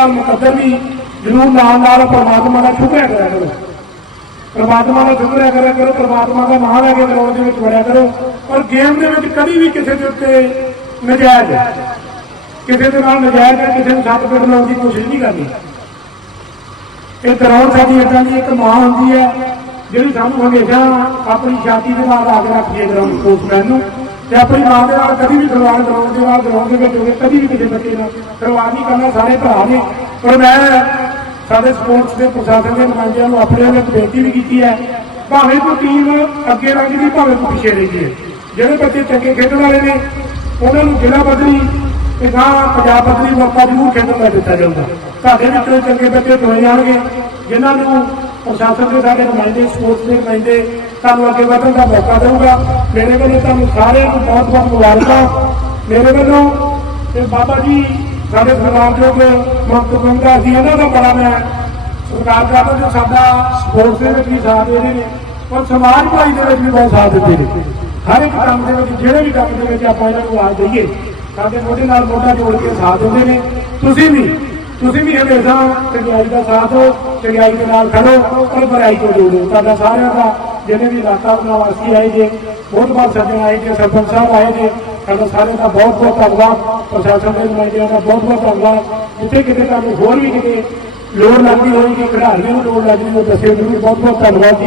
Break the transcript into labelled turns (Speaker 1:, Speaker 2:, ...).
Speaker 1: ਤਾਂ ਮੁਕੱਦਰ ਵੀ ਜ਼ਰੂਰ ਨਾਲ ਨਾਲ ਪਰਮਾਤਮਾ ਦਾ ਸ਼ੁਕਰ ਕਰਿਆ ਕਰੋ। ਪਰਮਾਤਮਾ ਦਾ ਸ਼ੁਕਰ ਕਰਿਆ ਕਰੋ, ਪਰਮਾਤਮਾ ਦਾ ਨਾਮ ਲੈ ਕੇ ਗਰਾਊਂਡ ਦੇ ਵਿੱਚ ਵੜਿਆ ਕਰੋ। ਪਰ ਗੇਮ ਦੇ ਵਿੱਚ ਕਦੀ ਵੀ ਕਿਸੇ ਦੇ ਉੱਤੇ ਨਜਾਇਜ਼, ਕਿਸੇ ਦੇ ਨਾਲ ਨਜਾਇਜ਼ ਕਿਸੇ ਨੂੰ ਸੱਟ ਪਿੱਟ ਲਾਉਣ ਦੀ ਕੋਸ਼ਿਸ਼ ਨਹੀਂ ਕਰਨੀ। ਇਹ ਗਰਾਊਂਡ ਸਾਡੀ ਇਦਾਂ ਦੀ ਇੱਕ ਮਾਂ ਹੁੰਦੀ ਹੈ, ਜਿਹੜੀ ਸਾਨੂੰ ਹਮੇਸ਼ਾ ਆਪਣੀ ਛਾਤੀ ਦੇ ਨਾਲ ਲਾ ਕੇ ਰੱਖਦੀ ਹੈ ਗਰਾਊਂਡ ਸਪੋਰਟਸਮੈਨ ਨੂੰ। ਤੇ ਆਪਣੀ ਮਾਂ ਦੇ ਨਾਲ ਕਦੀ ਵੀ ਖਿਲਵਾੜ ਗਰਾਊਂਡ ਦੇ ਨਾਲ ਗਰਾਊਂਡ ਦੇ ਵਿੱਚ ਹੋਵੇ ਕਦੀ ਵੀ ਕਿਸੇ ਬੱਚੇ ਨਾਲ ਖਿਲਵਾੜ ਨਹੀਂ ਕਰਨਾ, ਸਾਰੇ ਭਰਾ ਨੇ। ਪਰ ਮੈਂ ਸਾਡੇ ਸਪੋਰਟਸ ਦੇ ਪ੍ਰਸ਼ਾਸਨ ਦੇ ਨੁਮਾਇੰਦਿਆਂ ਨੂੰ ਆਪਣੇ ਵੱਲੋਂ ਇੱਕ ਬੇਨਤੀ ਵੀ ਕੀਤੀ ਹੈ, ਭਾਵੇਂ ਕੋਈ ਟੀਮ ਅੱਗੇ ਲੰਘਦੀ ਭਾਵੇਂ ਕੋਈ ਪਿੱਛੇ ਰਹਿੰਦੀ ਹੈ ਜਿਹੜੇ ਬੱਚੇ ਚੰਗੇ ਖੇਡਣ ਵਾਲੇ ਨੇ, ਉਹਨਾਂ ਨੂੰ ਜ਼ਿਲ੍ਹਾ ਪੱਧਰੀ ਤੇ ਨਾ ਪੰਜਾਬ ਪੱਧਰੀ ਮੌਕਾ ਜ਼ਰੂਰ ਖੇਡਣ ਦਾ ਦਿੱਤਾ ਜਾਊਗਾ ਤੁਹਾਡੇ ਵਿੱਚੋਂ ਚੰਗੇ ਬੱਚੇ ਚੁਣੇ ਜਾਣਗੇ, ਜਿਨ੍ਹਾਂ ਨੂੰ ਪ੍ਰਸ਼ਾਸਨ ਦੇ ਸਾਡੇ ਨੁਮਾਇੰਦੇ ਸਪੋਰਟਸ ਦੇ ਨੁਮਾਇੰਦੇ ਤੁਹਾਨੂੰ ਅੱਗੇ ਵਧਣ ਦਾ ਮੌਕਾ ਦੇਊਗਾ। ਮੇਰੇ ਵੱਲੋਂ ਤੁਹਾਨੂੰ ਸਾਰਿਆਂ ਨੂੰ ਬਹੁਤ ਬਹੁਤ ਮੁਬਾਰਕਾਂ। ਮੇਰੇ ਵੱਲੋਂ ਤੇ ਬਾਬਾ ਜੀ, ਸਾਡੇ ਸਰਦਾਰਯੋਗ ਮੰਤਰੀ ਬੰਦਾ ਜੀ ਇਹਨਾਂ ਦਾ ਬੜਾ ਮੈਂ ਸਰਕਾਰ ਦਾ ਜੋ ਸਾਡਾ ਸਪੋਰਟਸ ਦੇ ਵਿੱਚ ਵੀ ਸਾਥ ਦੇ ਰਹੇ ਨੇ। ਪਰ ਸਮਾਜ ਭਾਈ ਦੇ ਵਿੱਚ ਵੀ ਬਹੁਤ ਸਾਥ ਦਿੱਤੇ ਨੇ। ਹਰ ਇੱਕ ਕੰਮ ਦੇ ਵਿੱਚ, ਜਿਹੜੇ ਵੀ ਕੰਮ ਦੇ ਵਿੱਚ ਆਪਾਂ ਇਹਨਾਂ ਨੂੰ ਆਵਾਜ਼ ਦਈਏ, ਸਾਡੇ ਮੋਢੇ ਨਾਲ ਮੋਢਾ ਜੋੜ ਕੇ ਸਾਥ ਦਿੰਦੇ ਨੇ। ਤੁਸੀਂ ਵੀ ਤੁਸੀਂ ਵੀ ਹਮੇਸ਼ਾ ਚੰਗਿਆਈ ਦਾ ਸਾਥ ਦਿਓ, ਚੰਗਿਆਈ ਦੇ ਨਾਲ ਖੜੋ, ਔਰ ਬੁਰਾਈ ਤੋਂ ਦੂਰ ਤੁਹਾਡਾ ਸਾਰਿਆਂ ਦਾ ਜਿਹਨੇ ਵੀ ਇਲਾਕਾ ਨਿਵਾਸੀ ਆਏ ਜੇ, ਬਹੁਤ ਬਹੁਤ ਸੱਜਣ ਆਏ ਜੇ, ਸਰਪੰਚ ਸਾਹਿਬ ਆਏ ਨੇ ਤੁਹਾਡਾ ਸਾਰਿਆਂ ਦਾ ਬਹੁਤ ਬਹੁਤ ਧੰਨਵਾਦ, ਪ੍ਰਸ਼ਾਸਨ ਦੇ ਨੁਮਾਇੰਦਿਆਂ ਦਾ ਬਹੁਤ ਬਹੁਤ ਧੰਨਵਾਦ। ਜਿੱਥੇ ਕਿਤੇ ਤੁਹਾਨੂੰ ਹੋਰ ਵੀ ਕਿਤੇ ਲੋੜ ਲੱਗਦੀ ਹੋਏਗੀ, ਖਿਡਾਰੀਆਂ ਨੂੰ ਲੋੜ ਲੱਗਦੀ ਹੋਵੇ ਦੱਸਿਓ ਜ਼ਰੂਰ ਬਹੁਤ ਬਹੁਤ ਧੰਨਵਾਦ ਜੀ।